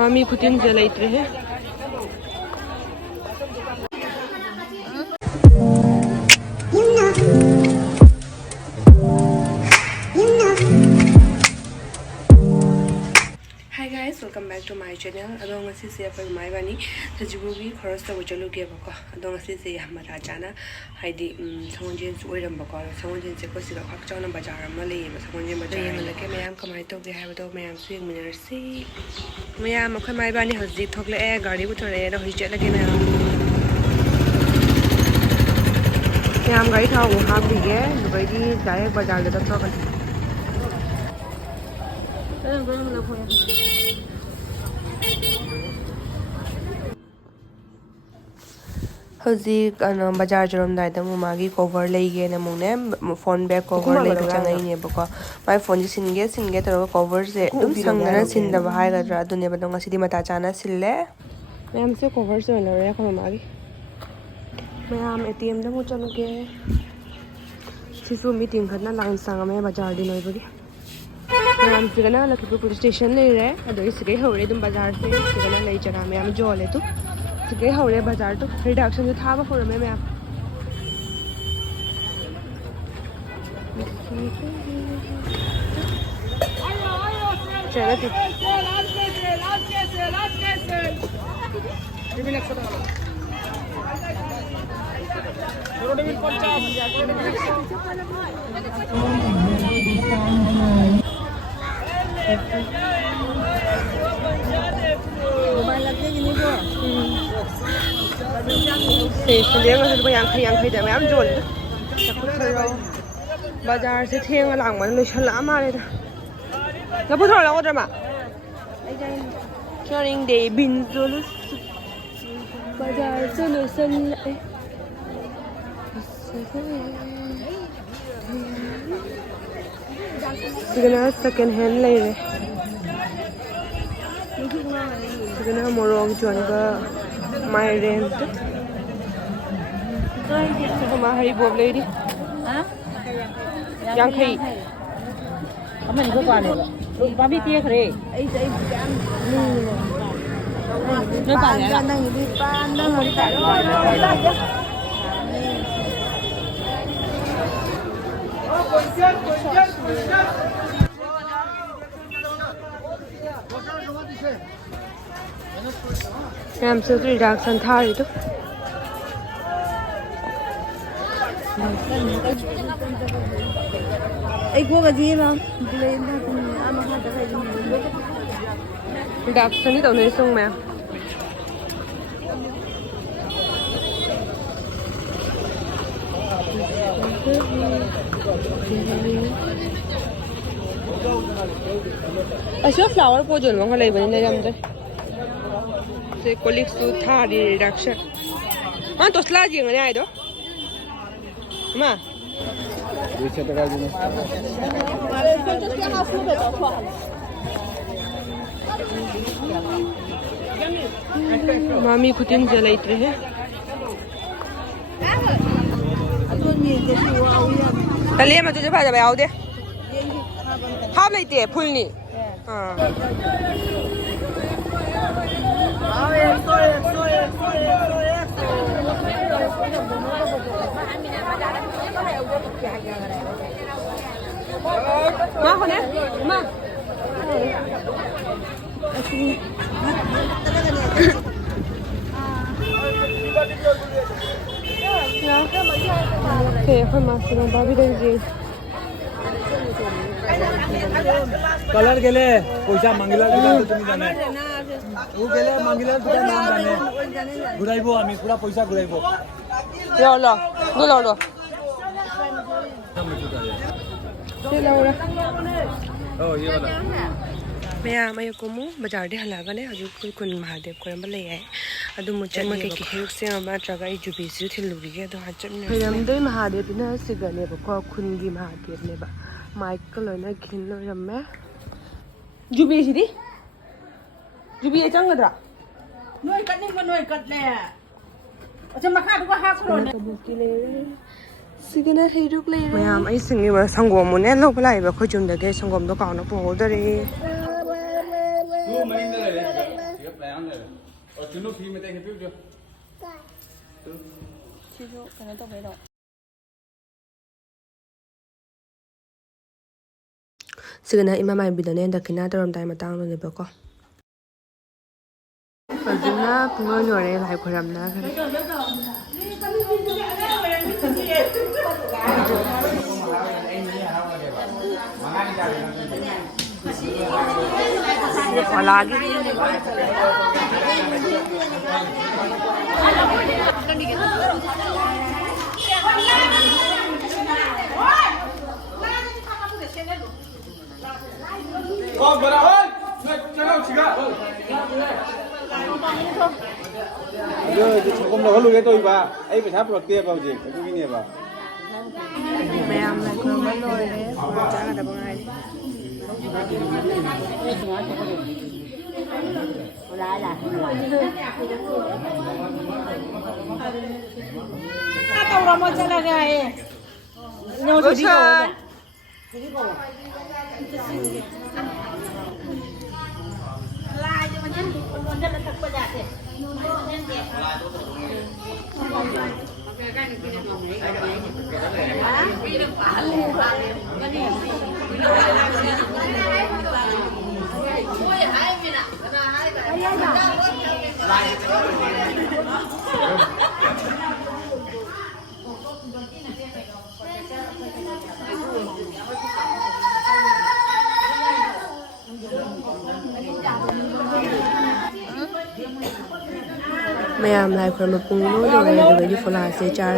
मामी खुतिन से लेते हैं Hi guys, welcome back to my channel. Adong ngasi se apai mai bani sajibugi khoros ta chalo ge bako. Adong ngasi se hamara jana haidi sangonjen su oiram bako. Sangonjen se ko siga khak chawna bazar ma le ba sangonjen bazar ma le ke mayam kamai to ge ha ba mayam su yeng minar si mayam akhai mai bani haji thokle e gari bu thore da hoi chet lage mayam gari thaw ha bi ge dubai di direct bazar da to kan Hojik bazaar jorom dai da magi cover leige na mungne phone bag cover leige changai ne bako my phone singe to cover se dum sangna sin da bahai ga dra dune badong asidi mata chana sille ma'am से cover se la re khama magi ma'am ATM da mu chalo ke sisu meeting khana line sanga me bazaar di noi bagi ma'am से ना Lakhipur police station ले रे अदो इसके हवरे दम बाजार से ना ले जरा मैम जो ले तो इसके हवरे बाजार तो रिडक्शन जो था बफोर में मैम चलो बाजार से थेंग लांग मन लोशन ला मारे दा ना पुथर ला ओदर मा चरिंग दे बिन जोलस बाजार से लोशन सिगना सेकंड हैंड ले रे सिगना मोरंग जोनगा माय रेंट मा हरी बोब लेडी yang khai amen ko pa ne ba bi tie khre ai ai jam no pa ne la nang bi pa nang ri ta Em sẽ đi đạp sân thai itu. Ai gua gaji bang, beli dah tu, ama ada kayak ni. Đạp sân đi tàu này sung mà. Asal flower pot jual mana lagi bani dalam tu. Se kolik su thar di reduction. Mana tu selagi yang ni ada? Ma. 200 টাকা জিনিস मामी खुतिन से लेते हैं कल ये मैं तुझे भाजा भाई आओ दे हाँ लेते हैं फुलनी हाँ Ma ko na? Ma. Okay, aku masih nak babi dan je. Colour गेले पैसा मांगिला तुम्ही जाणे तू गेले मांगिला तुझा नाम जाणे घुराइबो आम्ही पुरा पैसा घुराइबो लो ये लो ओ ये वाला मैं को मु बाजार दे हलागा ने अजु कुन महादेव को रंबा ले आए अदु मुचन म के हेक से मा ट्रगा इ जुबी सि थिलुगी के अदु हाचन ने हम दे महादेव ने सिगने बको खुनगी महादेव ने बा माइकल ने खिन लो रम्मे जुबी सिदी जुबी चंगदरा नोय कट नहीं नोय कट ले अच्छा मखा दुगा हा खरो ने सिगना हेरुक ले मैम आई सिंगी वा संगोम ने लो पलाई बा खोजुम दगे संगोम दो काउन पोदरे gấp lén rồi chú nó phim mới tay cái phiếu chưa 취소 그냥 또 외로. ꯁꯤꯒꯅ ꯏꯃꯥ ꯃꯥꯏꯕꯤꯗꯅꯦ ꯗꯈꯤꯅꯥ ꯇꯧꯔꯝꯗꯥꯏ ꯃꯇꯥꯡꯗꯨꯅꯦꯕꯀꯣ ꯍꯧꯖꯤꯛꯅ ꯄꯨꯡꯂꯣꯏ ꯂꯣꯏꯔꯦ ꯂꯥꯏ ꯈꯣꯏꯔꯝꯅꯈ꯭ꯔꯦ lagi con vào đâu ơi cho đâu chị ạ giờ không đâu luôn cái tôi bà ấy phải thắp vào kia vào gì cái cái này vào mẹ làm lại cơm vẫn rồi đấy chắc là bằng ai Tao ra mà chơi là cái nhau thì đi rồi. Lai cho mình nhấn con rất là thật quá dạ mẹ làm lại phần một cùng nối rồi rồi đi phô la sẽ trả